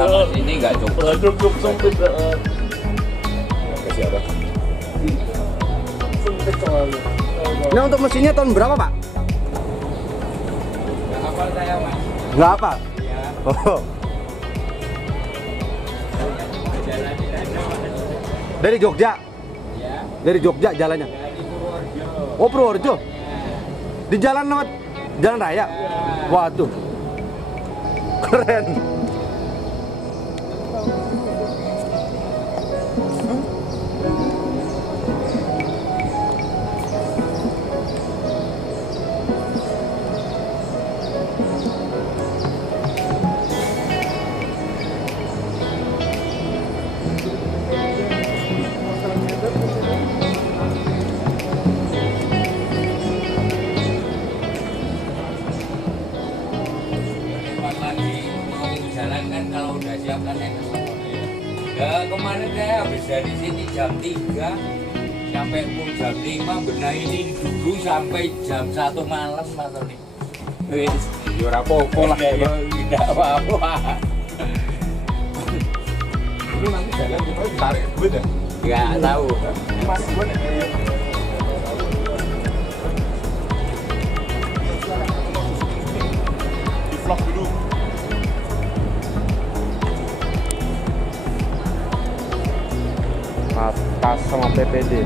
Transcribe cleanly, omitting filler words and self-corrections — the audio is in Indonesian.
sama sini nggak cukup. Cukup sempit. Kasih apa? Sempit soalnya. Nah, untuk mesinnya tahun berapa, Pak? Nggak hafal saya, Mas. Nggak apa? Ya. Oh. Jalan di sana, Mas. Dari Jogja? Ya. Dari Jogja jalannya? Dari Purworejo. Oh, Purworejo? Ya. Di jalan lewat jalan raya? Waduh. Keren. Kalau udah siap kan enak. Ya kemarin saya habis dari sini jam 3 sampai jam 5 benar ini dulu sampai jam 1 malam Mas Tony. Wis, Ya ora apa-apa lah. Tidak apa-apa. Ini nanti jalan kita ditarik duit ya? Enggak tahu. Mas gue nih. Di vlog dulu. Atas sama PPD.